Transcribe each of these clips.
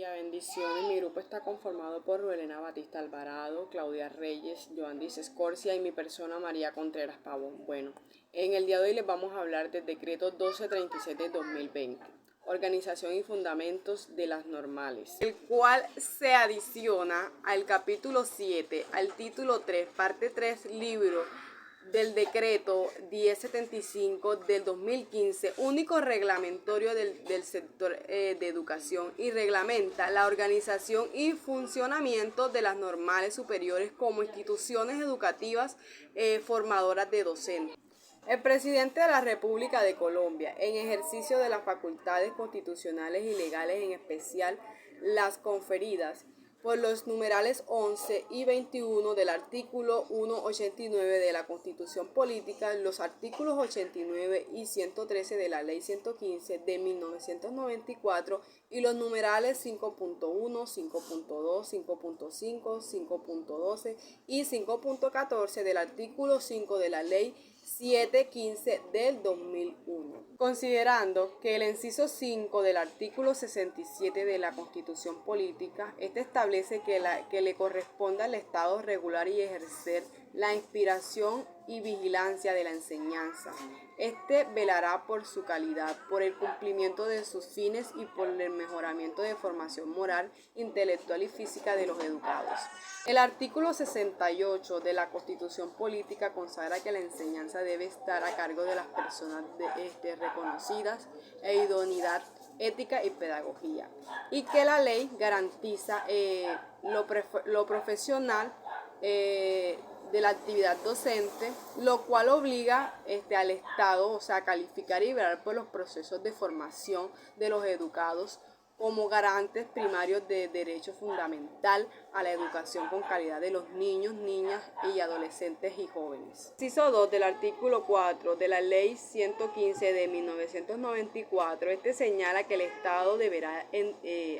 Día, bendiciones. Mi grupo está conformado por Ruelena Batista Alvarado, Claudia Reyes, Joandis Escorcia y mi persona María Contreras Pavón. Bueno, en el día de hoy les vamos a hablar del decreto 1237 de 2020, Organización y Fundamentos de las Normales, el cual se adiciona al capítulo 7, al título 3, parte 3, libro del decreto 1075 del 2015, único reglamentario del sector de educación, y reglamenta la organización y funcionamiento de las normales superiores como instituciones educativas formadoras de docentes. El presidente de la República de Colombia, en ejercicio de las facultades constitucionales y legales, en especial las conferidas por los numerales 11 y 21 del artículo 189 de la Constitución Política, los artículos 89 y 113 de la Ley 115 de 1994 y los numerales 5.1, 5.2, 5.5, 5.12 y 5.14 del artículo 5 de la Ley 715 del 2001. Considerando que el inciso 5 del artículo 67 de la Constitución Política, establece que le corresponde al Estado regular y ejercer la inspiración y vigilancia de la enseñanza. Velará por su calidad, por el cumplimiento de sus fines y por el mejoramiento de formación moral, intelectual y física de los educados. El artículo 68 de la Constitución Política consagra que la enseñanza debe estar a cargo de las personas reconocidas e idoneidad ética y pedagogía, y que la ley garantiza lo profesional de la actividad docente, lo cual obliga al Estado, a calificar y velar por los procesos de formación de los educados como garantes primarios de derecho fundamental a la educación con calidad de los niños, niñas y adolescentes y jóvenes. Inciso 2 del artículo 4 de la Ley 115 de 1994, señala que el Estado deberá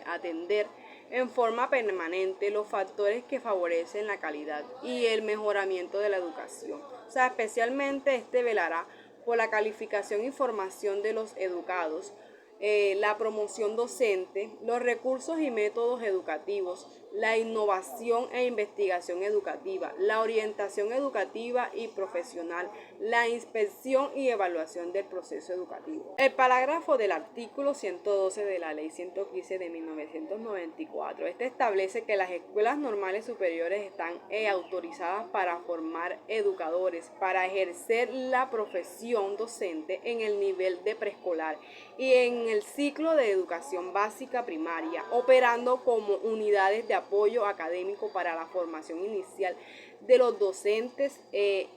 atender en forma permanente los factores que favorecen la calidad y el mejoramiento de la educación. Especialmente velará por la calificación y formación de los educados, la promoción docente, los recursos y métodos educativos, la innovación e investigación educativa, la orientación educativa y profesional, la inspección y evaluación del proceso educativo. El parágrafo del artículo 112 de la Ley 115 de 1994, establece que las escuelas normales superiores están autorizadas para formar educadores para ejercer la profesión docente en el nivel de preescolar y en el ciclo de educación básica primaria, operando como unidades de apoyo académico para la formación inicial de los docentes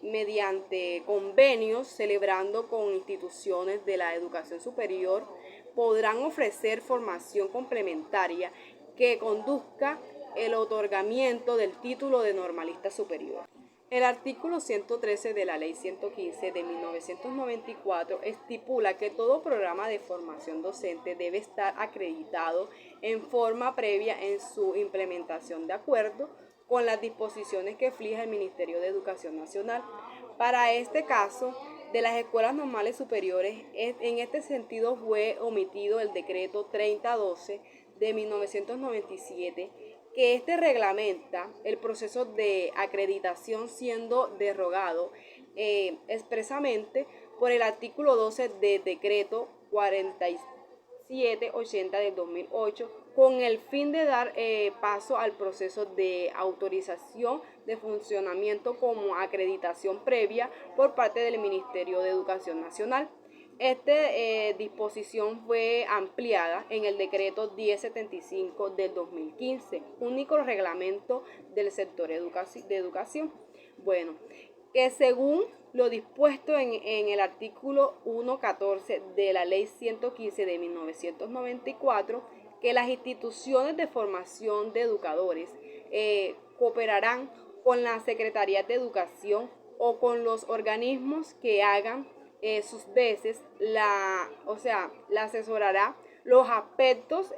mediante convenios, celebrando con instituciones de la educación superior. Podrán ofrecer formación complementaria que conduzca el otorgamiento del título de normalista superior. El artículo 113 de la Ley 115 de 1994 estipula que todo programa de formación docente debe estar acreditado en forma previa en su implementación de acuerdo con las disposiciones que fija el Ministerio de Educación Nacional. Para este caso de las escuelas normales superiores, en este sentido fue omitido el decreto 3012 de 1997, que reglamenta el proceso de acreditación, siendo derogado expresamente por el artículo 12 del decreto 4780 del 2008, con el fin de dar paso al proceso de autorización de funcionamiento como acreditación previa por parte del Ministerio de Educación Nacional. Disposición fue ampliada en el decreto 1075 del 2015, único reglamento del sector de educación. Bueno, que según lo dispuesto en el artículo 114 de la Ley 115 de 1994, que las instituciones de formación de educadores cooperarán con la Secretaría de Educación o con los organismos que hagan sus veces, la asesorará los aspectos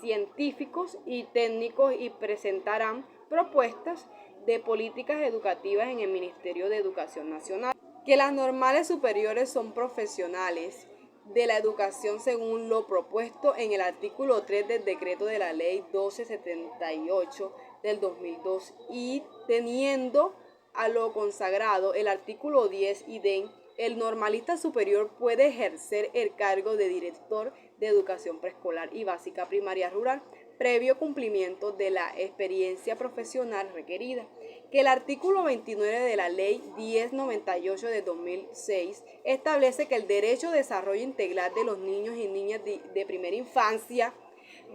científicos y técnicos y presentarán propuestas de políticas educativas en el Ministerio de Educación Nacional. Que las normales superiores son profesionales de la educación según lo propuesto en el artículo 3 del decreto de la ley 1278 del 2002 y teniendo a lo consagrado el artículo 10 idem, el normalista superior puede ejercer el cargo de director de educación preescolar y básica primaria rural previo cumplimiento de la experiencia profesional requerida, que el artículo 29 de la ley 1098 de 2006 establece que el derecho de desarrollo integral de los niños y niñas de primera infancia,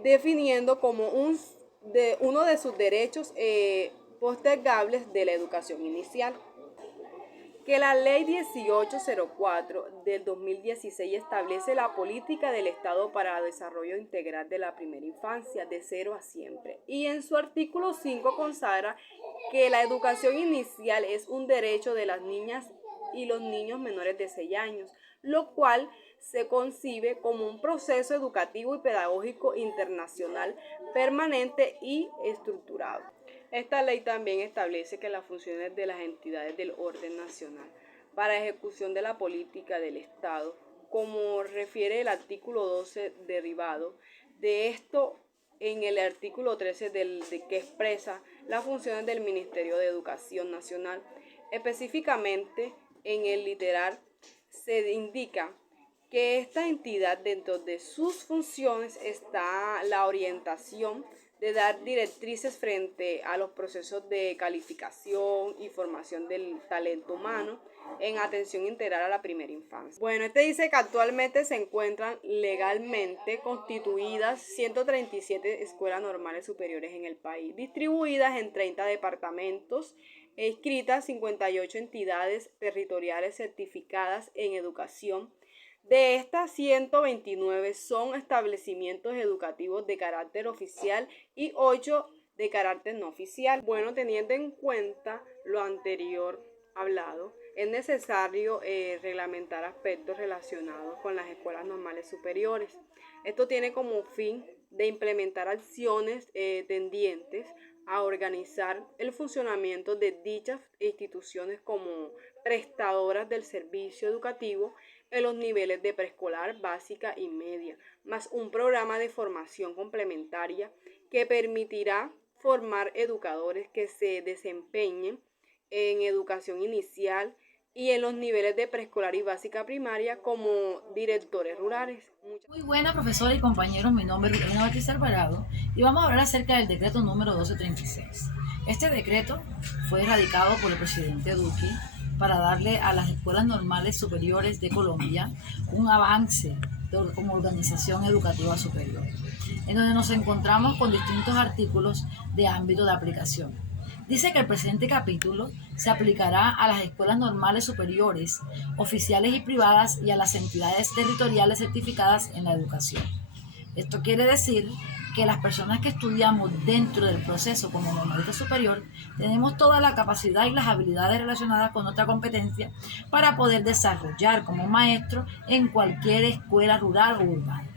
definiendo como uno de sus derechos postergables de la educación inicial, que la ley 1804 del 2016 establece la política del Estado para el desarrollo integral de la primera infancia de 0 a siempre y en su artículo 5 consagra que la educación inicial es un derecho de las niñas y los niños menores de 6 años, lo cual se concibe como un proceso educativo y pedagógico internacional permanente y estructurado. Esta ley también establece que las funciones de las entidades del orden nacional para ejecución de la política del Estado, como refiere el artículo 12 derivado de esto en el artículo 13 que expresa las funciones del Ministerio de Educación Nacional, específicamente en el literal se indica que esta entidad dentro de sus funciones está la orientación de dar directrices frente a los procesos de calificación y formación del talento humano en atención integral a la primera infancia. Bueno, dice que actualmente se encuentran legalmente constituidas 137 escuelas normales superiores en el país, distribuidas en 30 departamentos e inscritas 58 entidades territoriales certificadas en educación. De estas, 129 son establecimientos educativos de carácter oficial y 8 de carácter no oficial. Bueno, teniendo en cuenta lo anterior hablado, es necesario reglamentar aspectos relacionados con las escuelas normales superiores. Esto tiene como fin de implementar acciones tendientes a organizar el funcionamiento de dichas instituciones como prestadoras del servicio educativo en los niveles de preescolar, básica y media, más un programa de formación complementaria que permitirá formar educadores que se desempeñen en educación inicial y en los niveles de preescolar y básica primaria como directores rurales. Muy buena, profesora y compañeros, mi nombre es Rubén Batista Alvarado y vamos a hablar acerca del decreto número 1236. Este decreto fue radicado por el presidente Duque para darle a las escuelas normales superiores de Colombia un avance como organización educativa superior, en donde nos encontramos con distintos artículos de ámbito de aplicación. Dice que el presente capítulo se aplicará a las escuelas normales superiores, oficiales y privadas y a las entidades territoriales certificadas en la educación. Esto quiere decir que las personas que estudiamos dentro del proceso como normalista superior tenemos toda la capacidad y las habilidades relacionadas con nuestra competencia para poder desarrollar como maestro en cualquier escuela rural o urbana.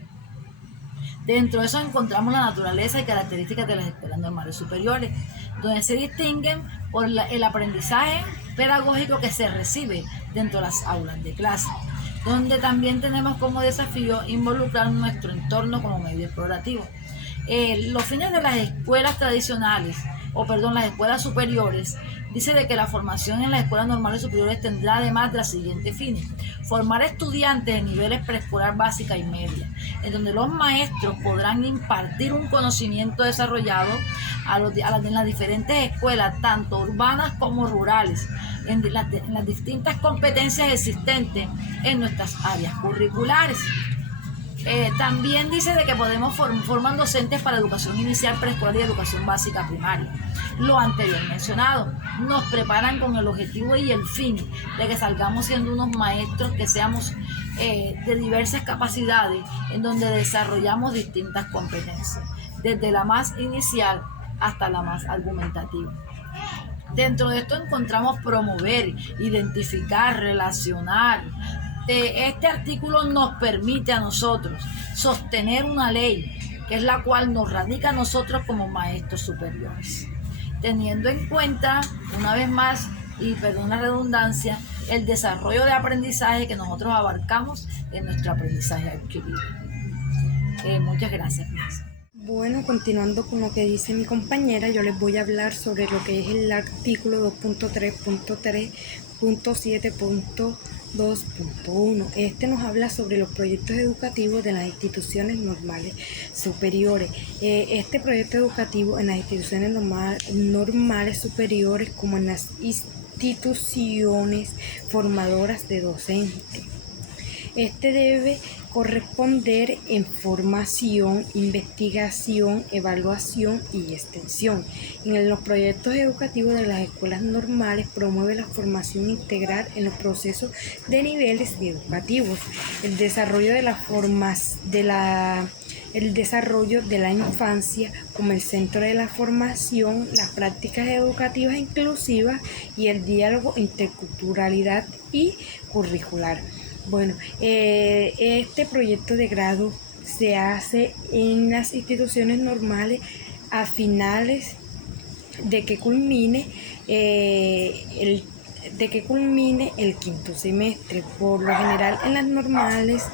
Dentro de eso encontramos la naturaleza y características de las escuelas normales superiores, donde se distinguen por el aprendizaje pedagógico que se recibe dentro de las aulas de clase, donde también tenemos como desafío involucrar nuestro entorno como medio explorativo. Los fines de las escuelas tradicionales, las escuelas superiores, dice de que la formación en las escuelas normales superiores tendrá además de los siguientes fines: formar estudiantes en niveles preescolar, básica y media, en donde los maestros podrán impartir un conocimiento desarrollado en las diferentes escuelas, tanto urbanas como rurales, en las distintas competencias existentes en nuestras áreas curriculares. También dice de que podemos formar docentes para educación inicial, preescolar y educación básica primaria. Lo anterior mencionado, nos preparan con el objetivo y el fin de que salgamos siendo unos maestros que seamos de diversas capacidades, en donde desarrollamos distintas competencias, desde la más inicial hasta la más argumentativa. Dentro de esto encontramos promover, identificar, relacionar. Este artículo nos permite a nosotros sostener una ley, que es la cual nos radica a nosotros como maestros superiores, teniendo en cuenta, una vez más, y perdón la redundancia, el desarrollo de aprendizaje que nosotros abarcamos en nuestro aprendizaje adquirido. Muchas gracias, profesor. Bueno, continuando con lo que dice mi compañera, yo les voy a hablar sobre lo que es el artículo 2.3.3.7.2.1. Este nos habla sobre los proyectos educativos de las instituciones normales superiores. Este proyecto educativo en las instituciones normales superiores, como en las instituciones formadoras de docentes. Este debe corresponder en formación, investigación, evaluación y extensión. En los proyectos educativos de las escuelas normales promueve la formación integral en los procesos de niveles educativos, el desarrollo de la infancia como el centro de la formación, las prácticas educativas inclusivas y el diálogo, interculturalidad y curricular. Bueno, este proyecto de grado se hace en las instituciones normales a finales de que culmine el quinto semestre. Por lo general en las normales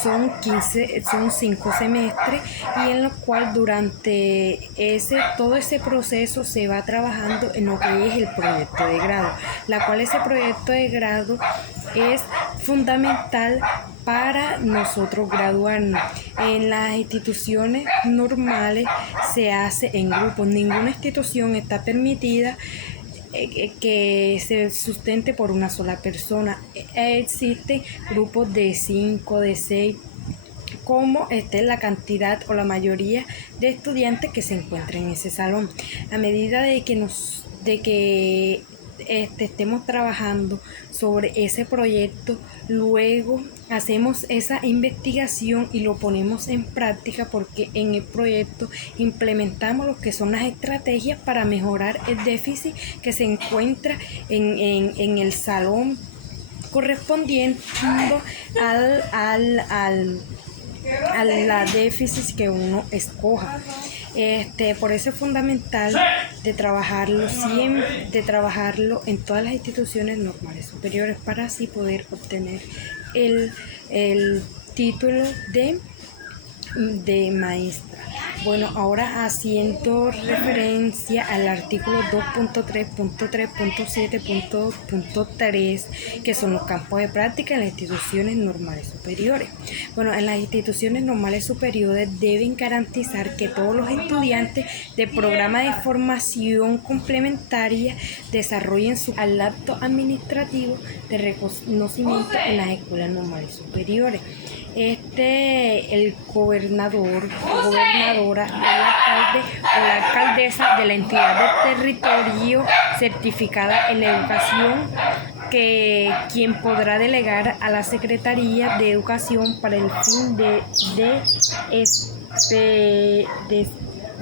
son 5 semestres, y en lo cual durante todo ese proceso se va trabajando en lo que es el proyecto de grado, la cual ese proyecto de grado es fundamental para nosotros graduarnos. En las instituciones normales se hace en grupos. Ninguna institución está permitida que se sustente por una sola persona. Existen grupos de 5, de 6, como esté la cantidad o la mayoría de estudiantes que se encuentren en ese salón. A medida de que estemos trabajando sobre ese proyecto, luego hacemos esa investigación y lo ponemos en práctica, porque en el proyecto implementamos lo que son las estrategias para mejorar el déficit que se encuentra en el salón correspondiente a la déficit que uno escoja. Por eso es fundamental de trabajarlo en todas las instituciones normales superiores, para así poder obtener el título de maestra. Bueno, ahora haciendo referencia al artículo 2.3.3.7.3, que son los campos de práctica en las instituciones normales superiores. Bueno, en las instituciones normales superiores deben garantizar que todos los estudiantes del programa de formación complementaria desarrollen su acto administrativo de reconocimiento en las escuelas normales superiores. El gobernador o gobernadora, el alcalde o la alcaldesa de la entidad de territorio certificada en la educación, quien podrá delegar a la Secretaría de Educación para el fin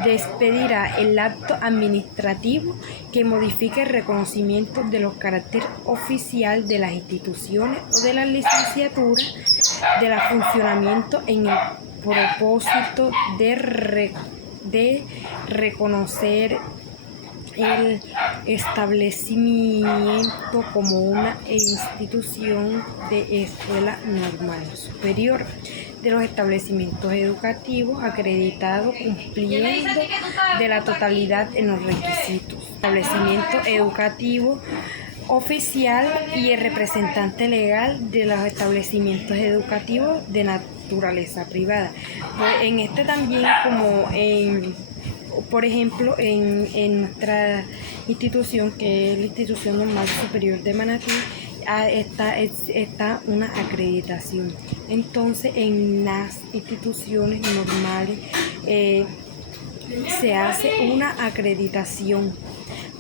expedirá el acto administrativo que modifique el reconocimiento de los caracteres oficial de las instituciones o de las licenciaturas de la funcionamiento, en el propósito de reconocer el establecimiento como una institución de escuela normal superior, de los establecimientos educativos acreditados cumpliendo de la totalidad en los requisitos. Establecimiento educativo oficial y el representante legal de los establecimientos educativos de naturaleza privada. Pues en también, como por ejemplo, en nuestra institución, que es la Institución Normal Superior de Manatí, está una acreditación. Entonces, en las instituciones normales se hace una acreditación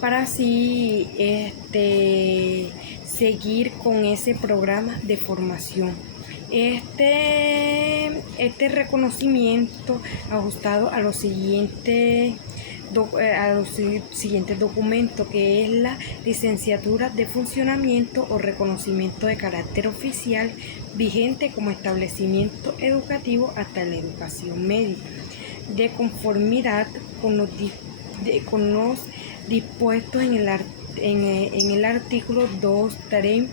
para así seguir con ese programa de formación. Este reconocimiento ajustado a los siguientes documentos, que es la licenciatura de funcionamiento o reconocimiento de carácter oficial, vigente como establecimiento educativo hasta la educación media, de conformidad con los dispuestos en el artículo 2.3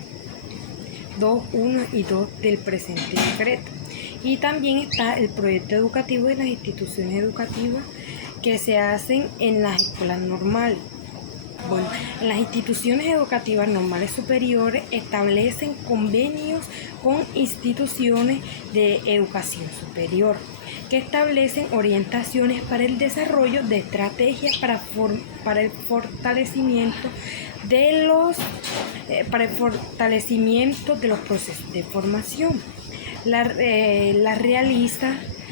2, 1 y 2 del presente decreto. Y también está el proyecto educativo de las instituciones educativas que se hacen en las escuelas normales. Bueno, en las instituciones educativas normales superiores establecen convenios con instituciones de educación superior que establecen orientaciones para el desarrollo de estrategias para el fortalecimiento de los procesos de formación.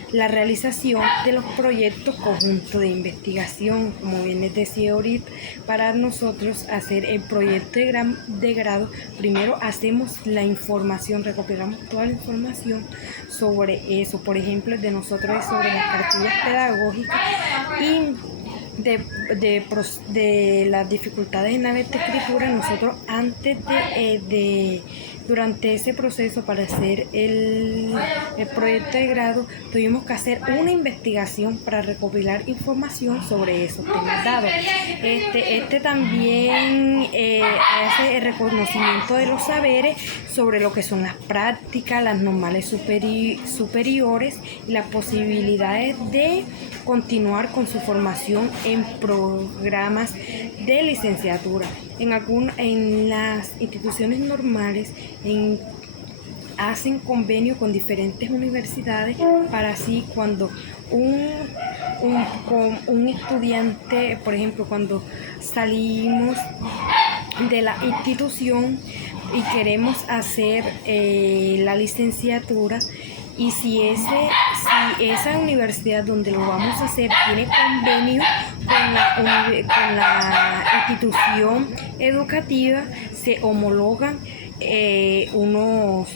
La realización de los proyectos conjuntos de investigación, como bien les decía ahorita. Para nosotros hacer el proyecto de grado, primero hacemos la información, recopilamos toda la información sobre eso. Por ejemplo, el de nosotros es sobre las cartillas pedagógicas y de las dificultades en la lectoescritura. Nosotros durante ese proceso para hacer el proyecto de grado tuvimos que hacer una investigación para recopilar información sobre esos temas dados. También hace el reconocimiento de los saberes sobre lo que son las prácticas, las normales superiores y las posibilidades de continuar con su formación en programas de licenciatura. En las instituciones normales hacen convenio con diferentes universidades para así cuando un estudiante, por ejemplo, cuando salimos de la institución y queremos hacer la licenciatura, y si esa universidad donde lo vamos a hacer tiene convenio con la institución educativa, se homologan unos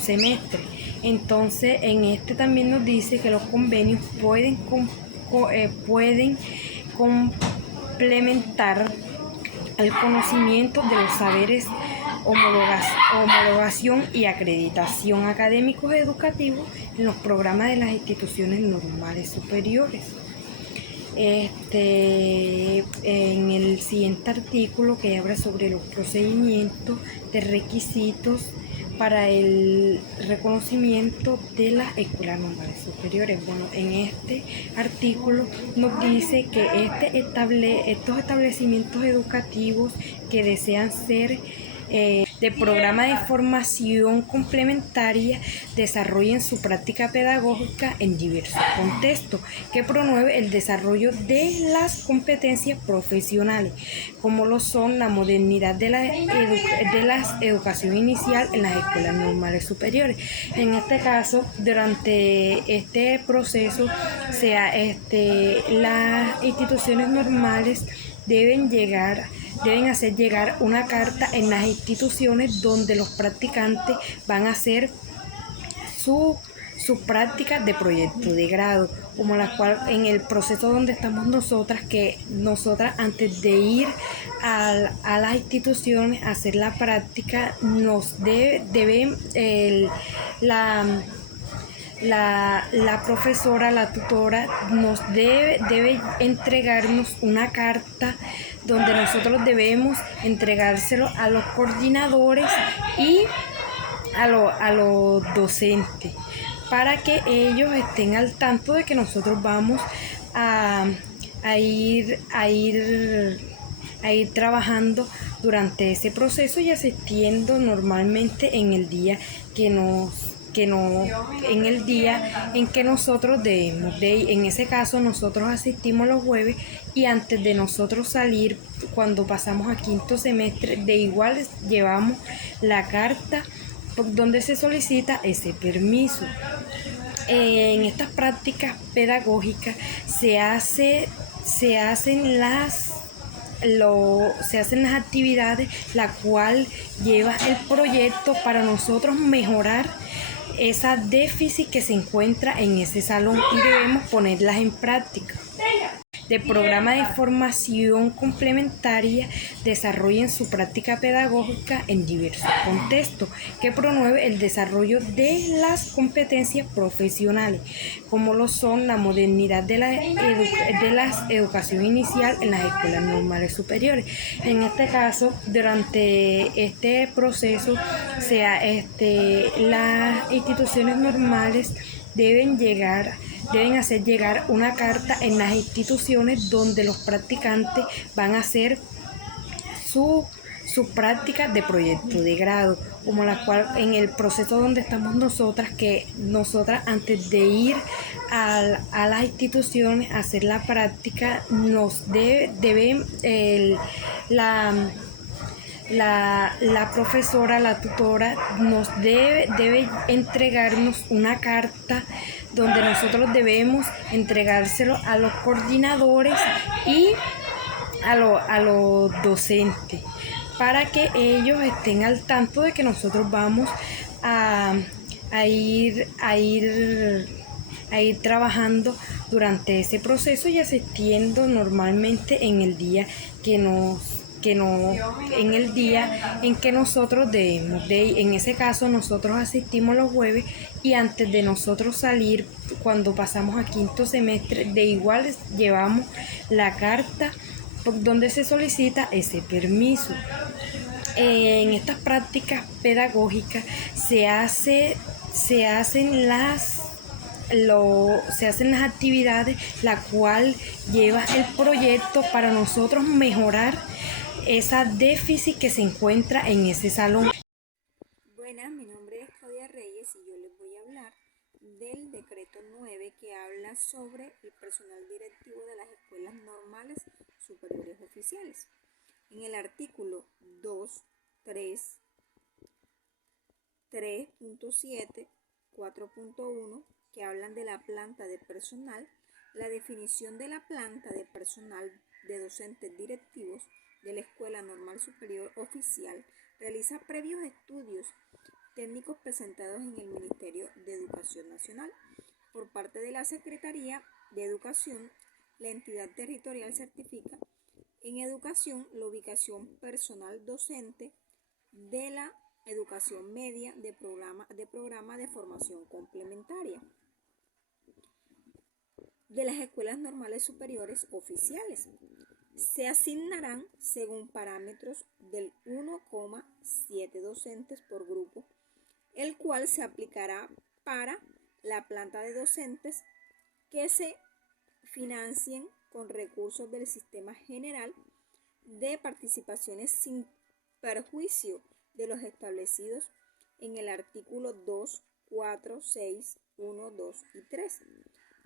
semestres. Entonces, en también nos dice que los convenios pueden complementar el conocimiento de los saberes, homologación y acreditación académicos educativos en los programas de las instituciones normales superiores. En el siguiente artículo, que habla sobre los procedimientos de requisitos para el reconocimiento de las escuelas normales superiores. Bueno, en este artículo nos dice que estos establecimientos educativos que desean ser de programa de formación complementaria desarrollen su práctica pedagógica en diversos contextos, que promueve el desarrollo de las competencias profesionales, como lo son la modernidad de la educación inicial en las escuelas normales superiores. En este caso, durante este proceso, las instituciones normales deben hacer llegar una carta en las instituciones donde los practicantes van a hacer sus prácticas de proyecto de grado, como la cual en el proceso donde estamos nosotras antes de ir a las instituciones a hacer la práctica, la profesora, la tutora nos debe entregarnos una carta donde nosotros debemos entregárselo a los coordinadores y a los docentes para que ellos estén al tanto de que nosotros vamos a ir trabajando durante ese proceso y asistiendo normalmente en el día en que nosotros debemos de ir. En ese caso nosotros asistimos los jueves y antes de nosotros salir, cuando pasamos a quinto semestre, de igual llevamos la carta donde se solicita ese permiso. En estas prácticas pedagógicas se hacen las actividades, la cual lleva el proyecto para nosotros mejorar esa déficit que se encuentra en ese salón y debemos ponerlas en práctica. de programa de formación complementaria desarrollen su práctica pedagógica en diversos contextos, que promueve el desarrollo de las competencias profesionales, como lo son la modernidad de la educación inicial en las escuelas normales superiores. En este caso, durante este proceso, las instituciones normales deben hacer llegar una carta en las instituciones donde los practicantes van a hacer su práctica de proyecto de grado, como la cual en el proceso donde estamos nosotras, que nosotras antes de ir a las instituciones a hacer la práctica, nos debe la profesora, la tutora, nos debe entregarnos una carta donde nosotros debemos entregárselo a los coordinadores y a los docentes, para que ellos estén al tanto de que nosotros vamos a ir trabajando durante ese proceso y asistiendo normalmente en el día en el día en que nosotros debemos de ir. En ese caso nosotros asistimos los jueves, y antes de nosotros salir, cuando pasamos a quinto semestre, de igual llevamos la carta donde se solicita ese permiso. En estas prácticas pedagógicas se hacen las actividades, la cual lleva el proyecto para nosotros mejorar esa déficit que se encuentra en ese salón. Buenas, mi nombre es Claudia Reyes y yo les voy a hablar del decreto 9 que habla sobre el personal directivo de las escuelas normales superiores oficiales. En el artículo 2, 3, 3.7, 4.1, que hablan de la planta de personal, la definición de la planta de personal de docentes directivos de la Escuela Normal Superior Oficial realiza previos estudios técnicos presentados en el Ministerio de Educación Nacional. Por parte de la Secretaría de Educación, la entidad territorial certifica en educación la ubicación personal docente de la educación media de programa de formación complementaria de las escuelas normales superiores oficiales. Se asignarán según parámetros del 1,7 docentes por grupo, el cual se aplicará para la planta de docentes que se financien con recursos del Sistema General de Participaciones sin perjuicio de los establecidos en el artículo 2, 4, 6, 1, 2 y 3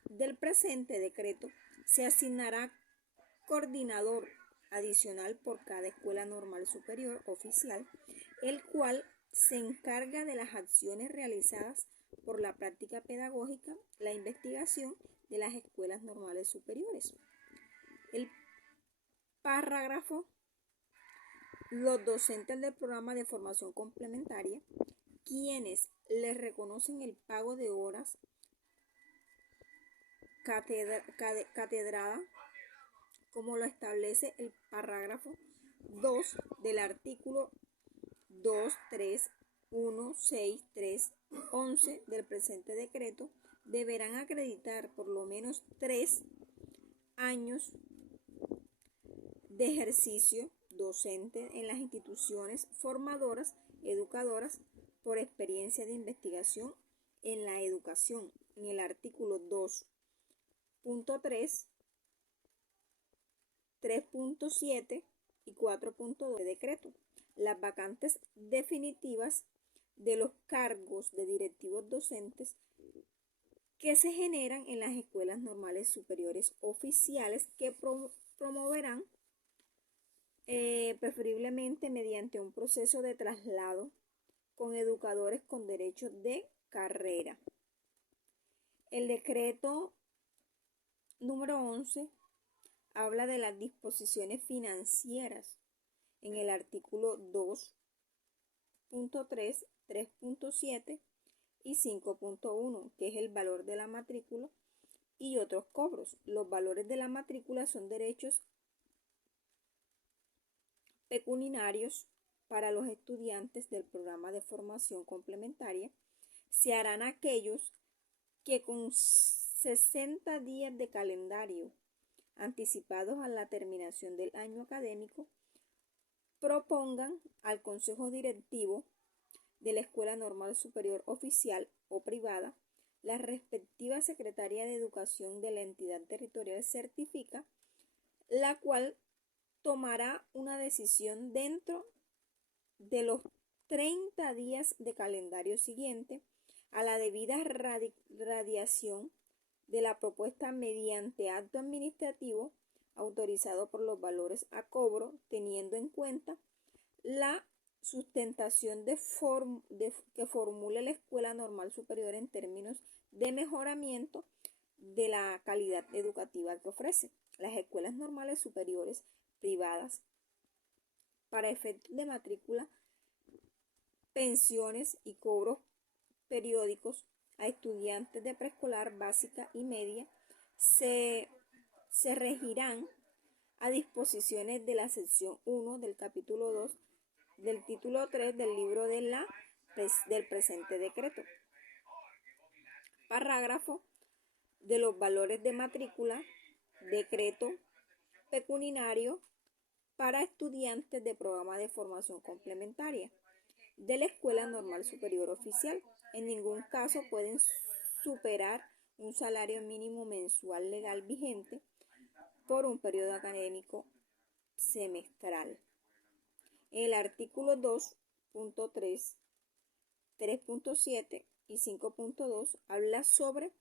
del presente decreto. Se asignará coordinador adicional por cada escuela normal superior oficial, el cual se encarga de las acciones realizadas por la práctica pedagógica, la investigación de las escuelas normales superiores. El párrafo: los docentes del programa de formación complementaria, quienes les reconocen el pago de horas catedrada, como lo establece el párrafo 2 del artículo 2, 3, 1, 6, 3, 11 del presente decreto, deberán acreditar por lo menos 3 años de ejercicio docente en las instituciones formadoras, educadoras, por experiencia de investigación en la educación. En el artículo 2.3, 3.7 y 4.2 de decreto, las vacantes definitivas de los cargos de directivos docentes que se generan en las escuelas normales superiores oficiales, que promoverán preferiblemente mediante un proceso de traslado con educadores con derecho de carrera. El decreto número 11 habla de las disposiciones financieras en el artículo 2.3, 3.7 y 5.1, que es el valor de la matrícula y otros cobros. Los valores de la matrícula son derechos pecuniarios para los estudiantes del programa de formación complementaria. Se harán aquellos que con 60 días de calendario anticipados a la terminación del año académico propongan al Consejo Directivo de la Escuela Normal Superior Oficial o Privada. La respectiva Secretaría de Educación de la entidad territorial certifica, la cual tomará una decisión dentro de los 30 días de calendario siguiente a la debida radiación de la propuesta mediante acto administrativo autorizado por los valores a cobro, teniendo en cuenta la sustentación que formule la Escuela Normal Superior en términos de mejoramiento de la calidad educativa que ofrece. Las escuelas normales superiores privadas, para efectos de matrícula, pensiones y cobros periódicos a estudiantes de preescolar, básica y media, se regirán a disposiciones de la sección 1 del capítulo 2 del título 3 del libro del presente decreto. Parágrafo de los valores de matrícula, decreto pecuniario para estudiantes de programa de formación complementaria de la Escuela Normal Superior Oficial. En ningún caso pueden superar un salario mínimo mensual legal vigente por un periodo académico semestral. El artículo 2.3, 3.7 y 5.2 habla sobre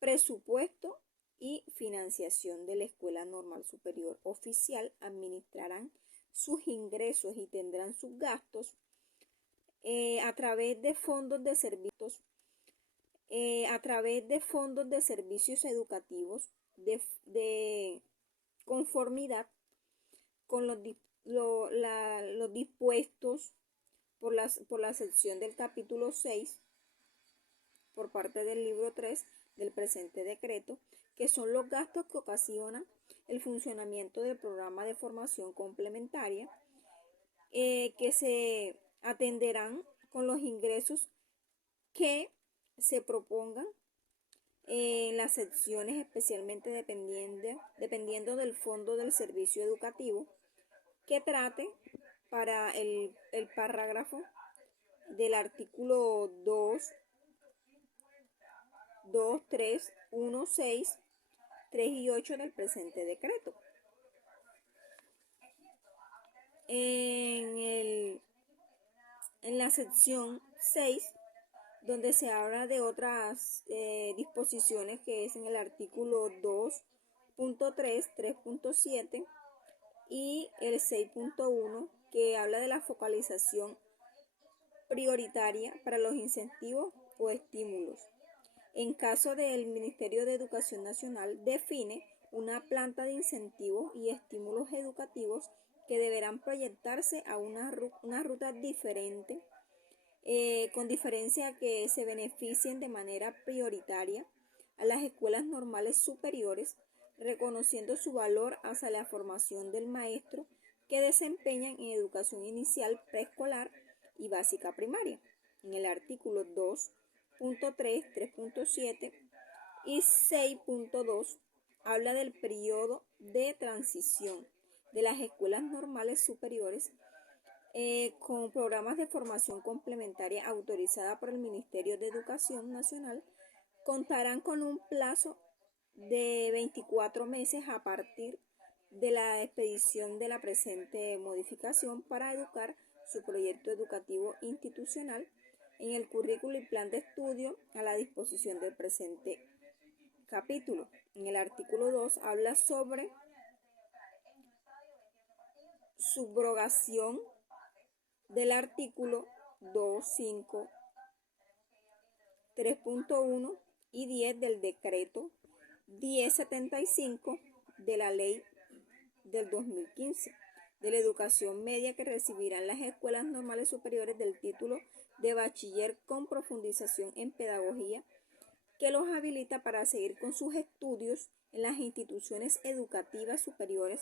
presupuesto y financiación de la Escuela Normal Superior Oficial. Administrarán sus ingresos y tendrán sus gastos a través de fondos de servicios, educativos de conformidad con los dispuestos por la sección del capítulo 6 por parte del libro 3 del presente decreto, que son los gastos que ocasionan el funcionamiento del programa de formación complementaria, que se atenderán con los ingresos que se propongan en las secciones, especialmente dependiendo del fondo del servicio educativo que trate para el parágrafo del artículo 2, 3, 1, 6, 3 y 8 del presente decreto. En la sección 6, donde se habla de otras disposiciones, que es en el artículo 2.3, 3.7 y el 6.1, que habla de la focalización prioritaria para los incentivos o estímulos. En caso del Ministerio de Educación Nacional, define una planta de incentivos y estímulos educativos que deberán proyectarse a una ruta diferente, con diferencia que se beneficien de manera prioritaria a las escuelas normales superiores, reconociendo su valor hacia la formación del maestro que desempeñan en educación inicial, preescolar y básica primaria. En el artículo 2.3, 3.7 y 6.2 habla del periodo de transición de las escuelas normales superiores con programas de formación complementaria autorizada por el Ministerio de Educación Nacional. Contarán con un plazo de 24 meses a partir de la expedición de la presente modificación para educar su proyecto educativo institucional en el currículo y plan de estudio a la disposición del presente capítulo. En el artículo 2 habla sobre subrogación del artículo 2, 5, 3.1 y 10 del decreto 1075 de la ley del 2015 de la educación media, que recibirán las escuelas normales superiores del título de bachiller con profundización en pedagogía que los habilita para seguir con sus estudios en las instituciones educativas superiores